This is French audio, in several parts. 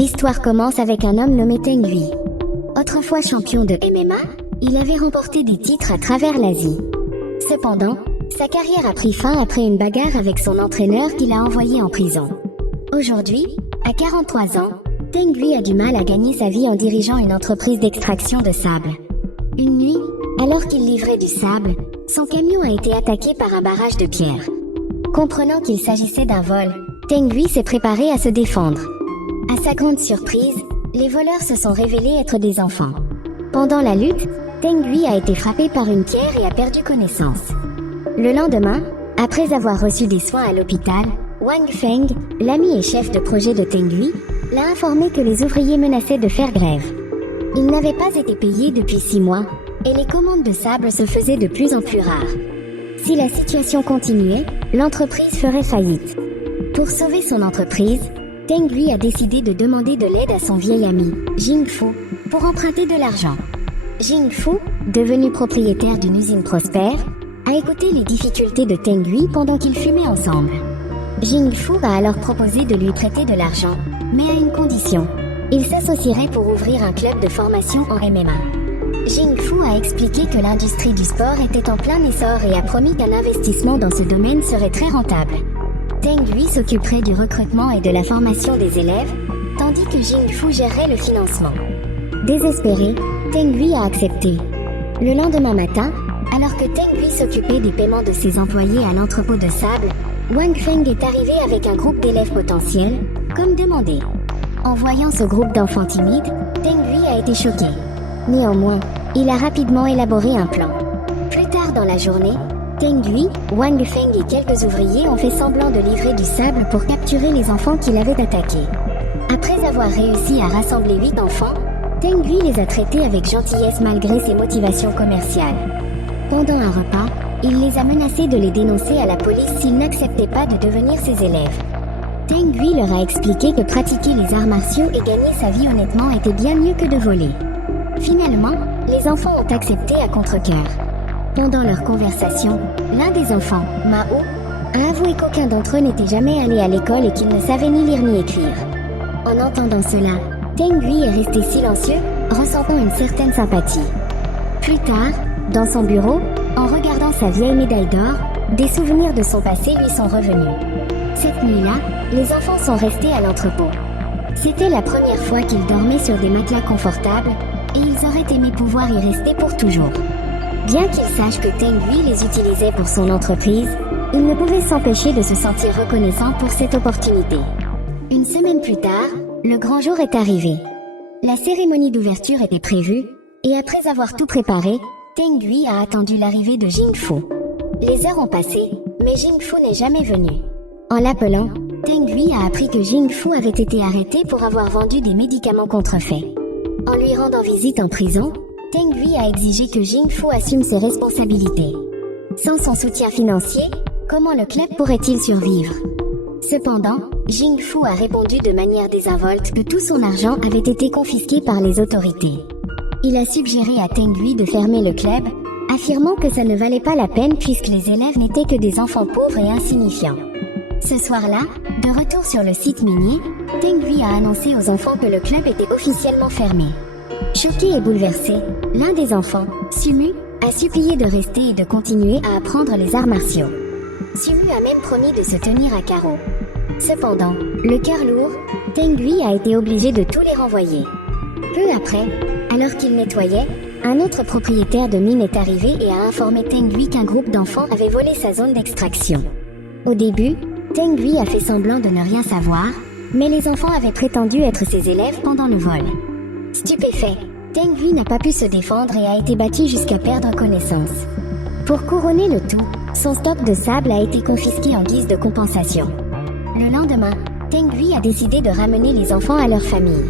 L'histoire commence avec un homme nommé Teng Hui. Autrefois champion de MMA, il avait remporté des titres à travers l'Asie. Cependant, sa carrière a pris fin après une bagarre avec son entraîneur qui l'a envoyé en prison. Aujourd'hui, à 43 ans, Teng Hui a du mal à gagner sa vie en dirigeant une entreprise d'extraction de sable. Une nuit, alors qu'il livrait du sable, son camion a été attaqué par un barrage de pierres. Comprenant qu'il s'agissait d'un vol, Teng Hui s'est préparé à se défendre. À sa grande surprise, les voleurs se sont révélés être des enfants. Pendant la lutte, Teng Hui a été frappé par une pierre et a perdu connaissance. Le lendemain, après avoir reçu des soins à l'hôpital, Wang Feng, l'ami et chef de projet de Teng Hui, l'a informé que les ouvriers menaçaient de faire grève. Ils n'avaient pas été payés depuis 6 mois, et les commandes de sable se faisaient de plus en plus rares. Si la situation continuait, l'entreprise ferait faillite. Pour sauver son entreprise, Teng Hui a décidé de demander de l'aide à son vieil ami, Jing Fu, pour emprunter de l'argent. Jing Fu, devenu propriétaire d'une usine prospère, a écouté les difficultés de Teng Hui pendant qu'ils fumaient ensemble. Jing Fu a alors proposé de lui prêter de l'argent, mais à une condition. Il s'associerait pour ouvrir un club de formation en MMA. Jing Fu a expliqué que l'industrie du sport était en plein essor et a promis qu'un investissement dans ce domaine serait très rentable. Teng Hui s'occuperait du recrutement et de la formation des élèves, tandis que Jing Fu gérerait le financement. Désespéré, Teng Hui a accepté. Le lendemain matin, alors que Teng Hui s'occupait des paiements de ses employés à l'entrepôt de sable, Wang Feng est arrivé avec un groupe d'élèves potentiels, comme demandé. En voyant ce groupe d'enfants timides, Teng Hui a été choqué. Néanmoins, il a rapidement élaboré un plan. Plus tard dans la journée, Teng Hui, Wang Feng et quelques ouvriers ont fait semblant de livrer du sable pour capturer les enfants qu'il avait attaqués. Après avoir réussi à rassembler 8 enfants, Teng Hui les a traités avec gentillesse malgré ses motivations commerciales. Pendant un repas, il les a menacés de les dénoncer à la police s'ils n'acceptaient pas de devenir ses élèves. Teng Hui leur a expliqué que pratiquer les arts martiaux et gagner sa vie honnêtement était bien mieux que de voler. Finalement, les enfants ont accepté à contre-cœur. Pendant leur conversation, l'un des enfants, Mao, a avoué qu'aucun d'entre eux n'était jamais allé à l'école et qu'il ne savait ni lire ni écrire. En entendant cela, Teng Hui est resté silencieux, ressentant une certaine sympathie. Plus tard, dans son bureau, en regardant sa vieille médaille d'or, des souvenirs de son passé lui sont revenus. Cette nuit-là, les enfants sont restés à l'entrepôt. C'était la première fois qu'ils dormaient sur des matelas confortables, et ils auraient aimé pouvoir y rester pour toujours. Bien qu'ils sachent que Teng Hui les utilisait pour son entreprise, ils ne pouvaient s'empêcher de se sentir reconnaissants pour cette opportunité. Une semaine plus tard, le grand jour est arrivé. La cérémonie d'ouverture était prévue, et après avoir tout préparé, Teng Hui a attendu l'arrivée de Jing Fu. Les heures ont passé, mais Jing Fu n'est jamais venu. En l'appelant, Teng Hui a appris que Jing Fu avait été arrêté pour avoir vendu des médicaments contrefaits. En lui rendant visite en prison, Teng Hui a exigé que Jing Fu assume ses responsabilités. Sans son soutien financier, comment le club pourrait-il survivre? Cependant, Jing Fu a répondu de manière désinvolte que tout son argent avait été confisqué par les autorités. Il a suggéré à Teng Hui de fermer le club, affirmant que ça ne valait pas la peine puisque les élèves n'étaient que des enfants pauvres et insignifiants. Ce soir-là, de retour sur le site minier, Teng Hui a annoncé aux enfants que le club était officiellement fermé. Choqué et bouleversé, l'un des enfants, Sumu, a supplié de rester et de continuer à apprendre les arts martiaux. Sumu a même promis de se tenir à carreau. Cependant, le cœur lourd, Teng Hui a été obligé de tous les renvoyer. Peu après, alors qu'il nettoyait, un autre propriétaire de mine est arrivé et a informé Teng Hui qu'un groupe d'enfants avait volé sa zone d'extraction. Au début, Teng Hui a fait semblant de ne rien savoir, mais les enfants avaient prétendu être ses élèves pendant le vol. Stupéfait, Teng Hui n'a pas pu se défendre et a été battu jusqu'à perdre connaissance. Pour couronner le tout, son stock de sable a été confisqué en guise de compensation. Le lendemain, Teng Hui a décidé de ramener les enfants à leur famille.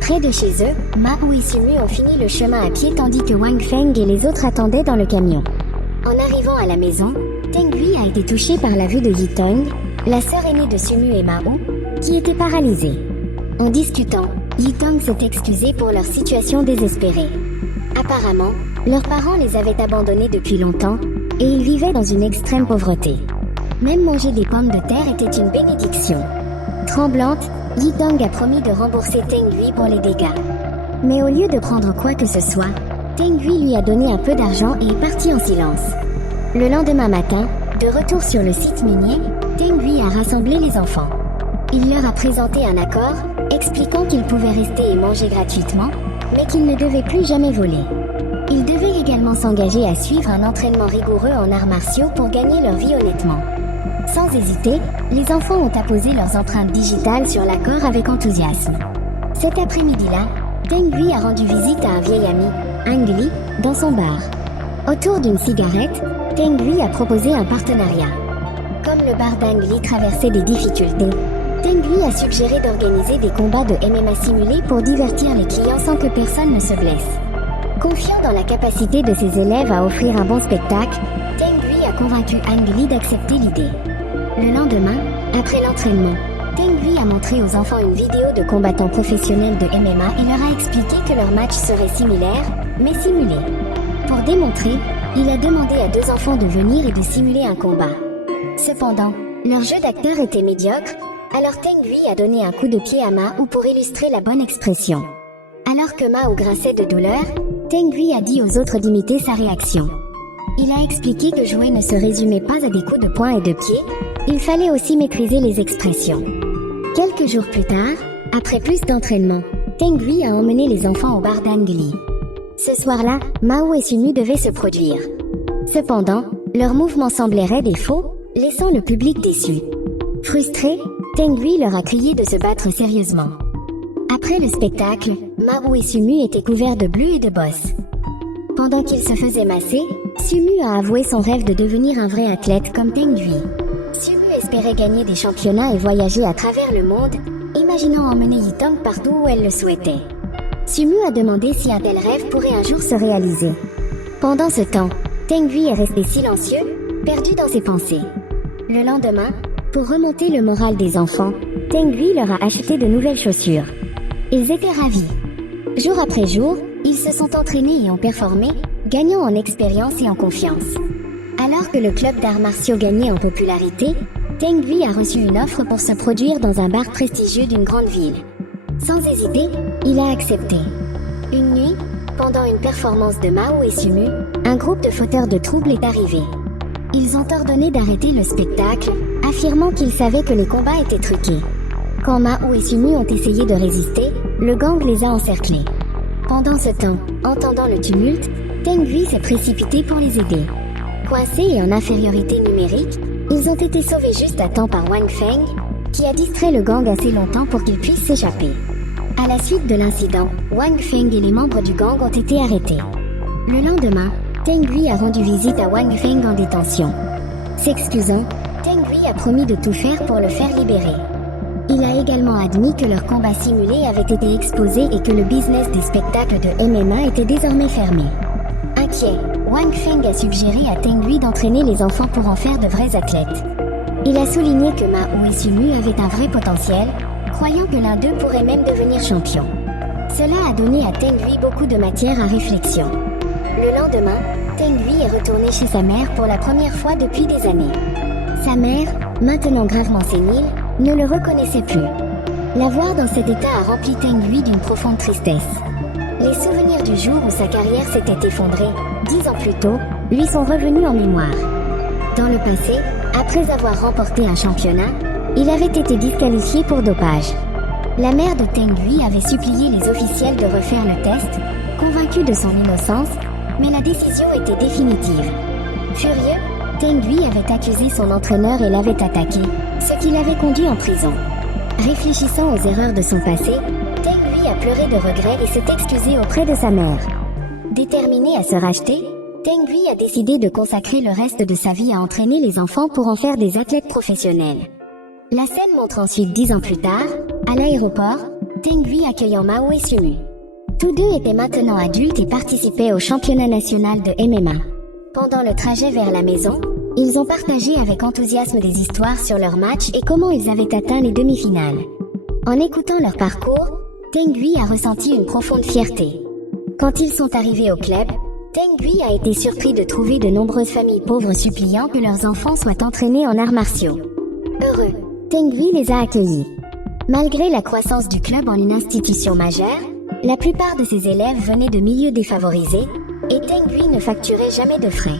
Près de chez eux, Mao et Sumu ont fini le chemin à pied tandis que Wang Feng et les autres attendaient dans le camion. En arrivant à la maison, Teng Hui a été touché par la vue de Yitong, la sœur aînée de Sumu et Mao, qui était paralysée. En discutant, Yitong s'est excusé pour leur situation désespérée. Apparemment, leurs parents les avaient abandonnés depuis longtemps et ils vivaient dans une extrême pauvreté. Même manger des pommes de terre était une bénédiction. Tremblante, Yidong a promis de rembourser Teng Gui pour les dégâts. Mais au lieu de prendre quoi que ce soit, Teng Gui lui a donné un peu d'argent et est parti en silence. Le lendemain matin, de retour sur le site minier, Teng Gui a rassemblé les enfants. Il leur a présenté un accord, expliquant qu'ils pouvaient rester et manger gratuitement, mais qu'ils ne devaient plus jamais voler. Ils devaient également s'engager à suivre un entraînement rigoureux en arts martiaux pour gagner leur vie honnêtement. Sans hésiter, les enfants ont apposé leurs empreintes digitales sur l'accord avec enthousiasme. Cet après-midi-là, Teng Gui a rendu visite à un vieil ami, Ang Li, dans son bar. Autour d'une cigarette, Teng Gui a proposé un partenariat. Comme le bar d'Ang Li traversait des difficultés, Teng Gui a suggéré d'organiser des combats de MMA simulés pour divertir les clients sans que personne ne se blesse. Confiant dans la capacité de ses élèves à offrir un bon spectacle, Teng Gui a convaincu Ang Li d'accepter l'idée. Le lendemain, après l'entraînement, Teng Gui a montré aux enfants une vidéo de combattants professionnels de MMA et leur a expliqué que leur match serait similaire, mais simulé. Pour démontrer, il a demandé à 2 enfants de venir et de simuler un combat. Cependant, leur jeu d'acteur était médiocre, alors Teng Gui a donné un coup de pied à Mao pour illustrer la bonne expression. Alors que Mao grinçait de douleur, Teng Gui a dit aux autres d'imiter sa réaction. Il a expliqué que jouer ne se résumait pas à des coups de poing et de pied, il fallait aussi maîtriser les expressions. Quelques jours plus tard, après plus d'entraînement, Teng Gui a emmené les enfants au bar d'Ang Li. Ce soir-là, Mao et Sumu devaient se produire. Cependant, leurs mouvements semblaient raides et faux, laissant le public déçu. Frustré, Teng Gui leur a crié de se battre sérieusement. Après le spectacle, Mao et Sumu étaient couverts de bleu et de bosses. Pendant qu'ils se faisaient masser, Sumu a avoué son rêve de devenir un vrai athlète comme Teng Gui. Sumu espérait gagner des championnats et voyager à travers le monde, imaginant emmener Yidong partout où elle le souhaitait. Sumu a demandé si un tel rêve pourrait un jour se réaliser. Pendant ce temps, Teng Gui est resté silencieux, perdu dans ses pensées. Le lendemain, pour remonter le moral des enfants, Teng Gui leur a acheté de nouvelles chaussures. Ils étaient ravis. Jour après jour, ils se sont entraînés et ont performé, gagnant en expérience et en confiance. Alors que le club d'arts martiaux gagnait en popularité, Teng Gui a reçu une offre pour se produire dans un bar prestigieux d'une grande ville. Sans hésiter, il a accepté. Une nuit, pendant une performance de Mao et Sumu, un groupe de fauteurs de troubles est arrivé. Ils ont ordonné d'arrêter le spectacle, affirmant qu'ils savaient que les combats étaient truqués. Quand Mao et Sumu ont essayé de résister, le gang les a encerclés. Pendant ce temps, entendant le tumulte, Teng Gui s'est précipité pour les aider. Coincés et en infériorité numérique, ils ont été sauvés juste à temps par Wang Feng, qui a distrait le gang assez longtemps pour qu'ils puissent s'échapper. À la suite de l'incident, Wang Feng et les membres du gang ont été arrêtés. Le lendemain, Teng Gui a rendu visite à Wang Feng en détention. S'excusant, Teng Gui a promis de tout faire pour le faire libérer. Il a également admis que leur combat simulé avait été exposé et que le business des spectacles de MMA était désormais fermé. Inquiet, Wang Feng a suggéré à Teng Gui d'entraîner les enfants pour en faire de vrais athlètes. Il a souligné que Mao et Sumu avaient un vrai potentiel, croyant que l'un d'eux pourrait même devenir champion. Cela a donné à Teng Gui beaucoup de matière à réflexion. Le lendemain, Teng Gui est retourné chez sa mère pour la première fois depuis des années. Sa mère, maintenant gravement sénile, ne le reconnaissait plus. La voir dans cet état a rempli Teng Gui d'une profonde tristesse. Les souvenirs du jour où sa carrière s'était effondrée, 10 ans plus tôt, lui sont revenus en mémoire. Dans le passé, après avoir remporté un championnat, il avait été disqualifié pour dopage. La mère de Teng Gui avait supplié les officiels de refaire le test, convaincu de son innocence, mais la décision était définitive. Furieux, Teng Gui avait accusé son entraîneur et l'avait attaqué, ce qui l'avait conduit en prison. Réfléchissant aux erreurs de son passé, Teng Gui a pleuré de regret et s'est excusé auprès de sa mère. Déterminé à se racheter, Teng Gui a décidé de consacrer le reste de sa vie à entraîner les enfants pour en faire des athlètes professionnels. La scène montre ensuite 10 ans plus tard, à l'aéroport, Teng Gui accueillant Mao et Sumu. Tous deux étaient maintenant adultes et participaient au championnat national de MMA. Pendant le trajet vers la maison, ils ont partagé avec enthousiasme des histoires sur leur match et comment ils avaient atteint les demi-finales. En écoutant leur parcours, Teng Gui a ressenti une profonde fierté. Quand ils sont arrivés au club, Teng Gui a été surpris de trouver de nombreuses familles pauvres suppliant que leurs enfants soient entraînés en arts martiaux. Heureux, Teng Gui les a accueillis. Malgré la croissance du club en une institution majeure, la plupart de ses élèves venaient de milieux défavorisés et Teng Hui ne facturait jamais de frais.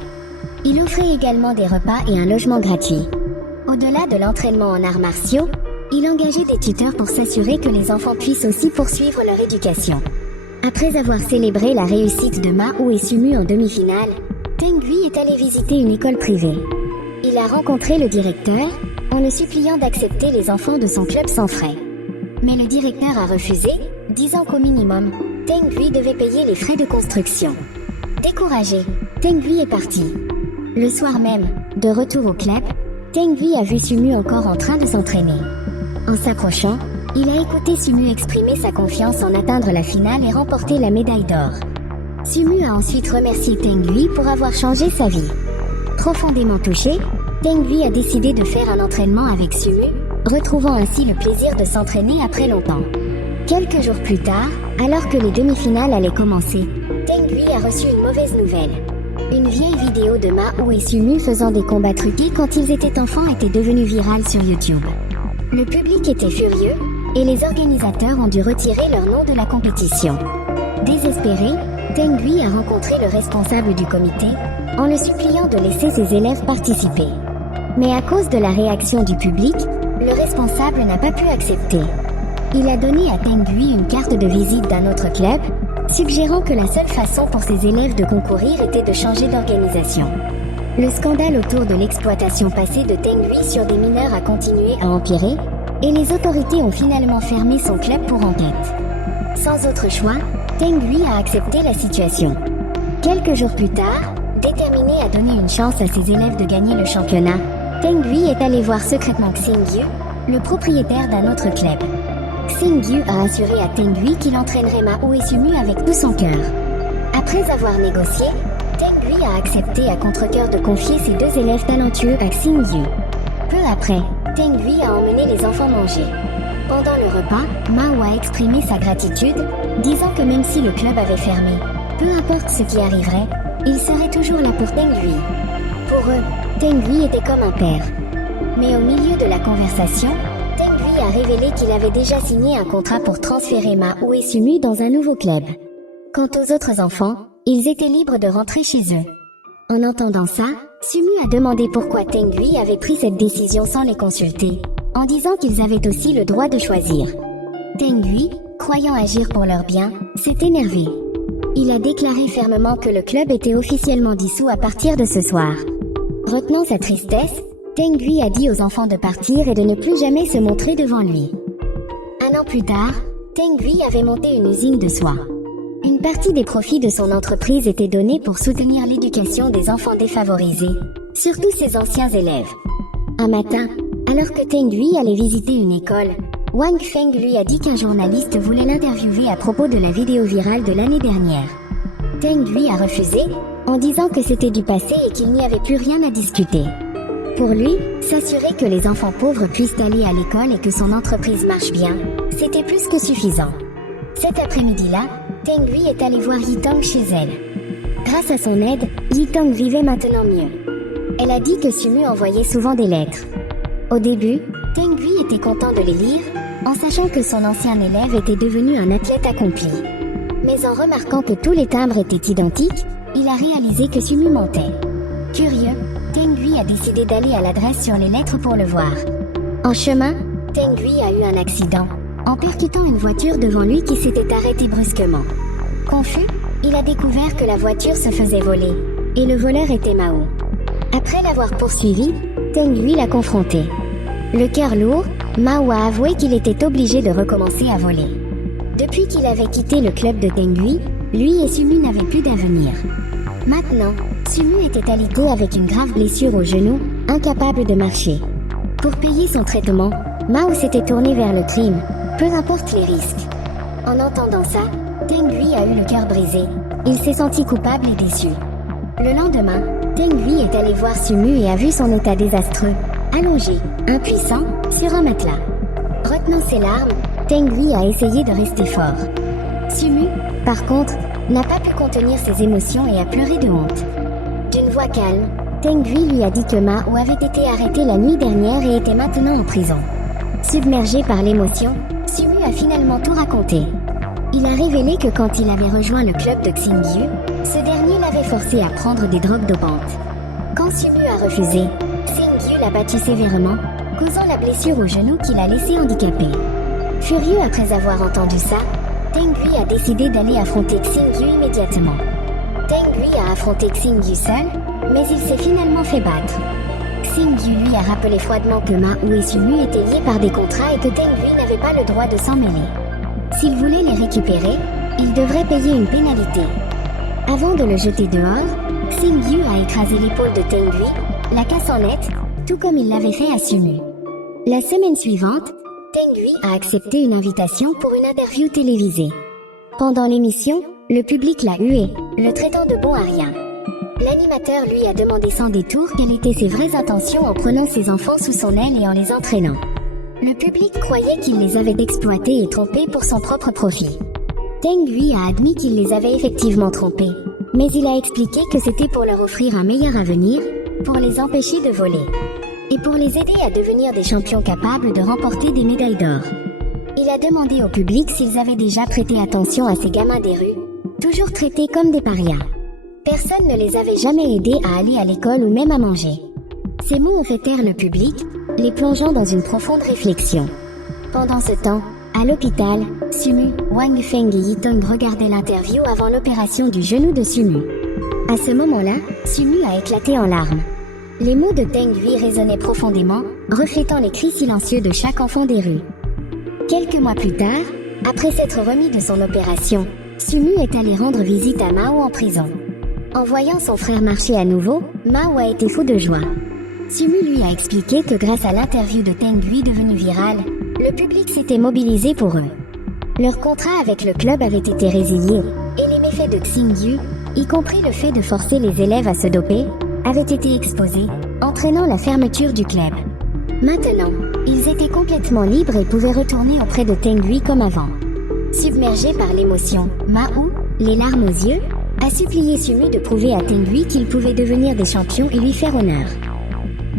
Il offrait également des repas et un logement gratuit. Au-delà de l'entraînement en arts martiaux, il engageait des tuteurs pour s'assurer que les enfants puissent aussi poursuivre leur éducation. Après avoir célébré la réussite de Mao et Sumu en demi-finale, Teng Hui est allé visiter une école privée. Il a rencontré le directeur en le suppliant d'accepter les enfants de son club sans frais. Mais le directeur a refusé, disant qu'au minimum, Teng Hui devait payer les frais de construction. Découragé, Teng Hui est parti. Le soir même, de retour au club, Teng Hui a vu Sumu encore en train de s'entraîner. En s'approchant, il a écouté Sumu exprimer sa confiance en atteindre la finale et remporter la médaille d'or. Sumu a ensuite remercié Teng Hui pour avoir changé sa vie. Profondément touché, Teng Hui a décidé de faire un entraînement avec Sumu, retrouvant ainsi le plaisir de s'entraîner après longtemps. Quelques jours plus tard, alors que les demi-finales allaient commencer, Teng Hui a reçu une mauvaise nouvelle. Une vieille vidéo de Mao et Sumu faisant des combats truqués quand ils étaient enfants était devenue virale sur YouTube. Le public était furieux, et les organisateurs ont dû retirer leur nom de la compétition. Désespéré, Teng Hui a rencontré le responsable du comité, en le suppliant de laisser ses élèves participer. Mais à cause de la réaction du public, le responsable n'a pas pu accepter. Il a donné à Teng Hui une carte de visite d'un autre club, suggérant que la seule façon pour ses élèves de concourir était de changer d'organisation. Le scandale autour de l'exploitation passée de Teng Hui sur des mineurs a continué à empirer, et les autorités ont finalement fermé son club pour enquête. Sans autre choix, Teng Hui a accepté la situation. Quelques jours plus tard, déterminé à donner une chance à ses élèves de gagner le championnat, Teng Hui est allé voir secrètement Xing Yu, le propriétaire d'un autre club. Xing Yu a assuré à Teng Hui qu'il entraînerait Mao et Sumu avec tout son cœur. Après avoir négocié, Teng Hui a accepté à contre-cœur de confier ses deux élèves talentueux à Xing Yu. Peu après, Teng Hui a emmené les enfants manger. Pendant le repas, Mao a exprimé sa gratitude, disant que même si le club avait fermé, peu importe ce qui arriverait, il serait toujours là pour Teng Hui. Pour eux, Teng Hui était comme un père. Mais au milieu de la conversation, Teng Hui a révélé qu'il avait déjà signé un contrat pour transférer Mao et Sumu dans un nouveau club. Quant aux autres enfants, ils étaient libres de rentrer chez eux. En entendant ça, Sumu a demandé pourquoi Teng Hui avait pris cette décision sans les consulter, en disant qu'ils avaient aussi le droit de choisir. Teng Hui, croyant agir pour leur bien, s'est énervé. Il a déclaré fermement que le club était officiellement dissous à partir de ce soir. Retenant sa tristesse, Teng Hui a dit aux enfants de partir et de ne plus jamais se montrer devant lui. Un an plus tard, Teng Hui avait monté une usine de soie. Une partie des profits de son entreprise était donnée pour soutenir l'éducation des enfants défavorisés, surtout ses anciens élèves. Un matin, alors que Teng Hui allait visiter une école, Wang Feng lui a dit qu'un journaliste voulait l'interviewer à propos de la vidéo virale de l'année dernière. Teng Hui a refusé, en disant que c'était du passé et qu'il n'y avait plus rien à discuter. Pour lui, s'assurer que les enfants pauvres puissent aller à l'école et que son entreprise marche bien, c'était plus que suffisant. Cet après-midi-là, Teng Hui est allé voir Yitong chez elle. Grâce à son aide, Yitong vivait maintenant mieux. Elle a dit que Sumu envoyait souvent des lettres. Au début, Teng Hui était content de les lire, en sachant que son ancien élève était devenu un athlète accompli. Mais en remarquant que tous les timbres étaient identiques, il a réalisé que Sumu mentait. Curieux, Teng Hui a décidé d'aller à l'adresse sur les lettres pour le voir. En chemin, Teng Hui a eu un accident, en percutant une voiture devant lui qui s'était arrêtée brusquement. Confus, il a découvert que la voiture se faisait voler, et le voleur était Mao. Après l'avoir poursuivi, Teng Hui l'a confronté. Le cœur lourd, Mao a avoué qu'il était obligé de recommencer à voler. Depuis qu'il avait quitté le club de Teng Hui, lui et Sumu n'avaient plus d'avenir. Maintenant, Sumu était alité avec une grave blessure au genou, incapable de marcher. Pour payer son traitement, Mao s'était tourné vers le crime, peu importe les risques. En entendant ça, Teng Hui a eu le cœur brisé. Il s'est senti coupable et déçu. Le lendemain, Teng Hui est allé voir Sumu et a vu son état désastreux, allongé, impuissant, sur un matelas. Retenant ses larmes, Teng Hui a essayé de rester fort. Sumu, par contre, n'a pas pu contenir ses émotions et a pleuré de honte. D'une voix calme, Teng Hui lui a dit que Mao avait été arrêté la nuit dernière et était maintenant en prison. Submergé par l'émotion, Sumu a finalement tout raconté. Il a révélé que quand il avait rejoint le club de Xingyu, ce dernier l'avait forcé à prendre des drogues dopantes. Quand Sumu a refusé, Xingyu l'a battu sévèrement, causant la blessure au genou qui l'a laissé handicapé. Furieux après avoir entendu ça, Tengui a décidé d'aller affronter Xingyu immédiatement. Tengui a affronté Xingyu seul, mais il s'est finalement fait battre. Xingyu lui a rappelé froidement que Mao et Sumu étaient liés par des contrats et que Tengui n'avait pas le droit de s'en mêler. S'il voulait les récupérer, il devrait payer une pénalité. Avant de le jeter dehors, Xingyu a écrasé l'épaule de Tengui, la cassant net, tout comme il l'avait fait à Sumu. La semaine suivante, Tengui a accepté une invitation pour une interview télévisée. Pendant l'émission, le public l'a hué, le traitant de bon à rien. L'animateur lui a demandé sans détour quelles étaient ses vraies intentions en prenant ses enfants sous son aile et en les entraînant. Le public croyait qu'il les avait exploités et trompés pour son propre profit. Tengui a admis qu'il les avait effectivement trompés, mais il a expliqué que c'était pour leur offrir un meilleur avenir, pour les empêcher de voler, et pour les aider à devenir des champions capables de remporter des médailles d'or. Il a demandé au public s'ils avaient déjà prêté attention à ces gamins des rues, toujours traités comme des parias. Personne ne les avait jamais aidés à aller à l'école ou même à manger. Ces mots ont fait taire le public, les plongeant dans une profonde réflexion. Pendant ce temps, à l'hôpital, Sumu, Wang Feng et Yitong regardaient l'interview avant l'opération du genou de Sumu. À ce moment-là, Sumu a éclaté en larmes. Les mots de Tengui résonnaient profondément, reflétant les cris silencieux de chaque enfant des rues. Quelques mois plus tard, après s'être remis de son opération, Sumu est allé rendre visite à Mao en prison. En voyant son frère marcher à nouveau, Mao a été fou de joie. Sumu lui a expliqué que grâce à l'interview de Tengui devenue virale, le public s'était mobilisé pour eux. Leur contrat avec le club avait été résilié, et les méfaits de Xingyu, y compris le fait de forcer les élèves à se doper, avaient été exposés, entraînant la fermeture du club. Maintenant, ils étaient complètement libres et pouvaient retourner auprès de Tengui comme avant. Submergé par l'émotion, Mao, les larmes aux yeux, a supplié Sumu de prouver à Tengui qu'ils pouvaient devenir des champions et lui faire honneur.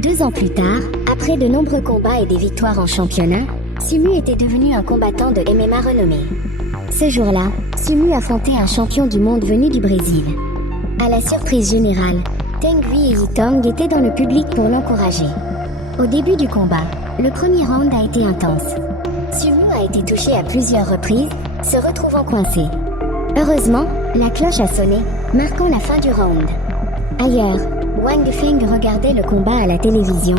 2 ans plus tard, après de nombreux combats et des victoires en championnat, Sumu était devenu un combattant de MMA renommé. Ce jour-là, Sumu affrontait un champion du monde venu du Brésil. À la surprise générale, Tengui et Yitong étaient dans le public pour l'encourager. Au début du combat, le premier round a été intense. Sumu a été touché à plusieurs reprises, se retrouvant coincé. Heureusement, la cloche a sonné, marquant la fin du round. Ailleurs, Wang Feng regardait le combat à la télévision,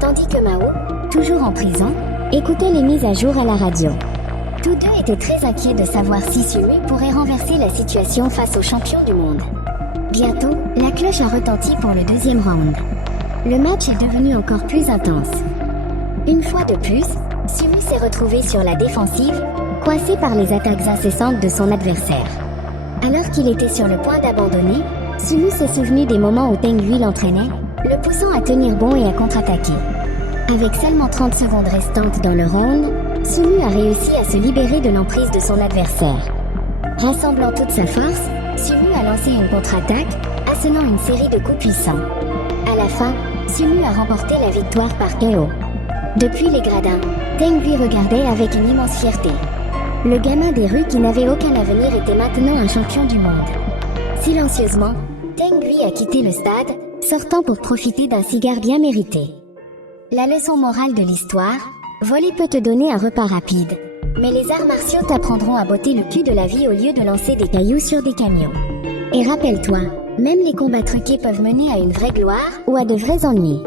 tandis que Mao, toujours en prison, écoutait les mises à jour à la radio. Tous deux étaient très inquiets de savoir si Sumu pourrait renverser la situation face aux champions du monde. Bientôt, la cloche a retenti pour le deuxième round. Le match est devenu encore plus intense. Une fois de plus, Sumu s'est retrouvé sur la défensive, coincé par les attaques incessantes de son adversaire. Alors qu'il était sur le point d'abandonner, Sumu s'est souvenu des moments où Tengui l'entraînait, le poussant à tenir bon et à contre-attaquer. Avec seulement 30 secondes restantes dans le round, Sumu a réussi à se libérer de l'emprise de son adversaire. Rassemblant toute sa force, Sumu a lancé une contre-attaque, assénant une série de coups puissants. À la fin, Sumu a remporté la victoire par KO. Depuis les gradins, Tengui regardait avec une immense fierté. Le gamin des rues qui n'avait aucun avenir était maintenant un champion du monde. Silencieusement, Tengui a quitté le stade, sortant pour profiter d'un cigare bien mérité. La leçon morale de l'histoire, voler peut te donner un repas rapide, mais les arts martiaux t'apprendront à botter le cul de la vie au lieu de lancer des cailloux sur des camions. Et rappelle-toi, même les combats truqués peuvent mener à une vraie gloire ou à de vrais ennuis.